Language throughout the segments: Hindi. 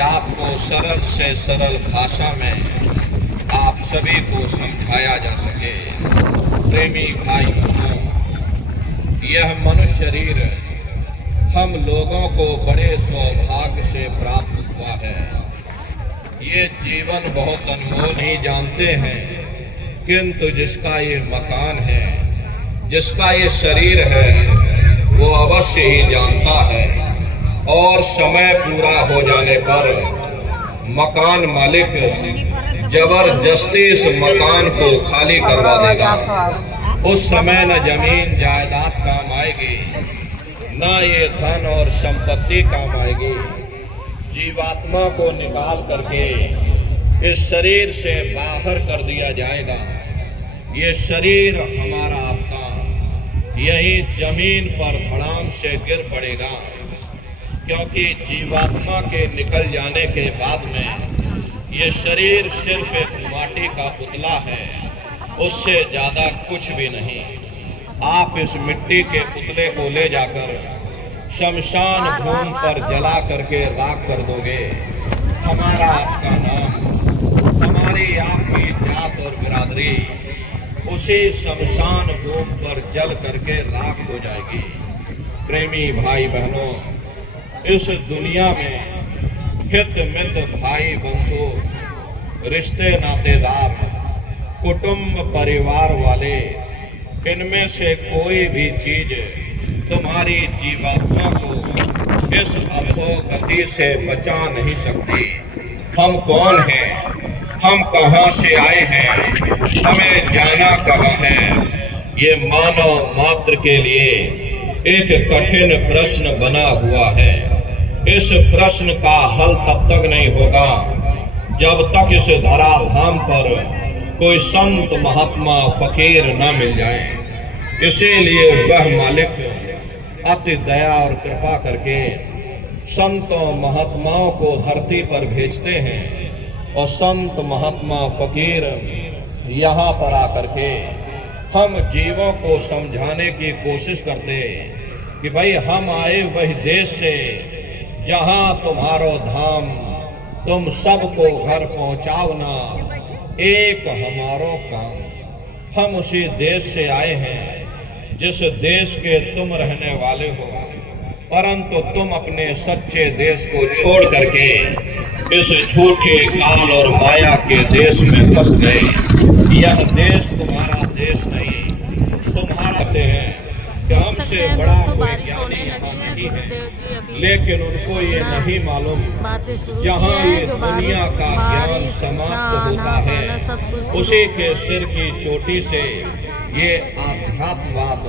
आपको सरल से सरल भाषा में आप सभी को समझाया जा सके। प्रेमी भाई बहनों, यह मनुष्य शरीर हम लोगों को बड़े सौभाग्य से प्राप्त हुआ है। ये जीवन बहुत अनमोल ही जानते हैं, किंतु जिसका ये मकान है, जिसका ये शरीर है, वो अवश्य ही जानता है। और समय पूरा हो जाने पर मकान मालिक जबरदस्ती इस मकान को खाली करवा देगा। उस समय न जमीन जायदाद काम आएगी, न ये धन और संपत्ति काम आएगी। जीवात्मा को निकाल करके इस शरीर से बाहर कर दिया जाएगा। ये शरीर हमारा आपका यही जमीन पर धड़ाम से गिर पड़ेगा, क्योंकि जीवात्मा के निकल जाने के बाद में ये शरीर सिर्फ एक माटी का पुतला है, उससे ज़्यादा कुछ भी नहीं। आप इस मिट्टी के पुतले को ले जाकर शमशान भूमि पर जला करके राख कर दोगे। हमारा आपका नाम, हमारी आपकी जात और बिरादरी उसी शमशान भूमि पर जल करके राख हो जाएगी। प्रेमी भाई बहनों, इस दुनिया में हित मित भाई बंधु, रिश्ते नातेदार, कुटुंब परिवार वाले, इनमें से कोई भी चीज तुम्हारी जीवात्मा को इस अधोगति से बचा नहीं सकती। हम कौन हैं, हम कहां से आए हैं, हमें जाना कहां है, ये मानव मात्र के लिए एक कठिन प्रश्न बना हुआ है। इस प्रश्न का हल तब तक नहीं होगा जब तक इस धराधाम पर कोई संत महात्मा फकीर न मिल जाए। इसीलिए वह मालिक अति दया और कृपा करके संतों महात्माओं को धरती पर भेजते हैं, और संत महात्मा फकीर यहाँ पर आकर के हम जीवों को समझाने की कोशिश करते हैं कि भाई हम आए वही देश से जहां तुम्हारो धाम, तुम सबको घर पहुंचावना एक हमारो काम। हम उसी देश से आए हैं जिस देश के तुम रहने वाले हो, परंतु तुम अपने सच्चे देश को छोड़ करके इस झूठे काल और माया के देश में फंस गए। यह देश तुम्हारा देश नहीं। तुम्हारा कहते हैं कि हमसे बड़ा कोई ज्ञानी यहाँ नहीं है, लेकिन उनको ये नहीं मालूम जहाँ ये दुनिया का ज्ञान समाप्त होता है, उसी के सिर की चोटी से ये आध्यात्मवाद,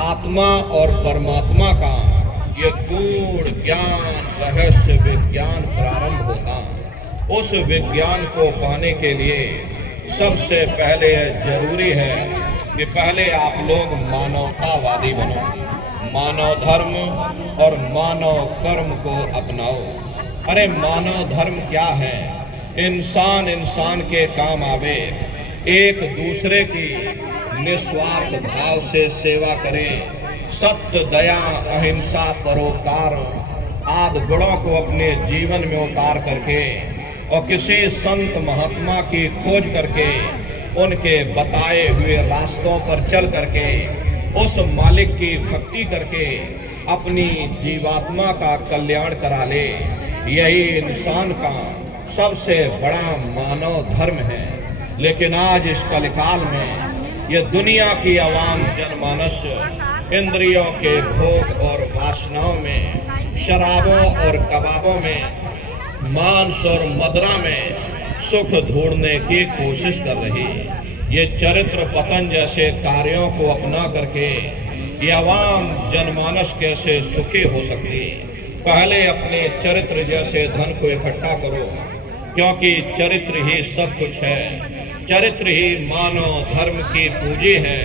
आत्मा और परमात्मा का ये गूढ़ ज्ञान, रहस्य विज्ञान प्रारंभ होता। उस विज्ञान को पाने के लिए सबसे पहले जरूरी है कि पहले आप लोग मानवतावादी बनो, मानव धर्म और मानव कर्म को अपनाओ। अरे मानव धर्म क्या है? इंसान इंसान के काम आवे, एक दूसरे की निस्वार्थ भाव से सेवा करे, सत्य, दया, अहिंसा, परोपकार आदि गुणों को अपने जीवन में उतार करके और किसी संत महात्मा की खोज करके उनके बताए हुए रास्तों पर चल करके उस मालिक की भक्ति करके अपनी जीवात्मा का कल्याण करा ले, यही इंसान का सबसे बड़ा मानव धर्म है। लेकिन आज इस कलिकाल में ये दुनिया की आवाम जनमानस इंद्रियों के भोग और वासनाओं में, शराबों और कबाबों में, मांस और मदिरा में सुख ढूंढने की कोशिश कर रही। ये चरित्र पतन जैसे कार्यों को अपना करके ये आवाम जनमानस कैसे सुखी हो सकती? पहले अपने चरित्र जैसे धन को इकट्ठा करो, क्योंकि चरित्र ही सब कुछ है। चरित्र ही मानव धर्म की पूंजी है।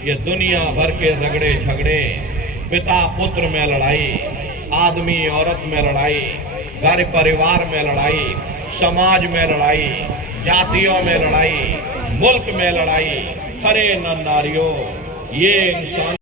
ये दुनिया भर के रगड़े झगड़े, पिता पुत्र में लड़ाई, आदमी औरत में लड़ाई, घर परिवार में लड़ाई, समाज में लड़ाई, जातियों में लड़ाई, मुल्क में लड़ाई, हरे नर नारियों, ये इंसान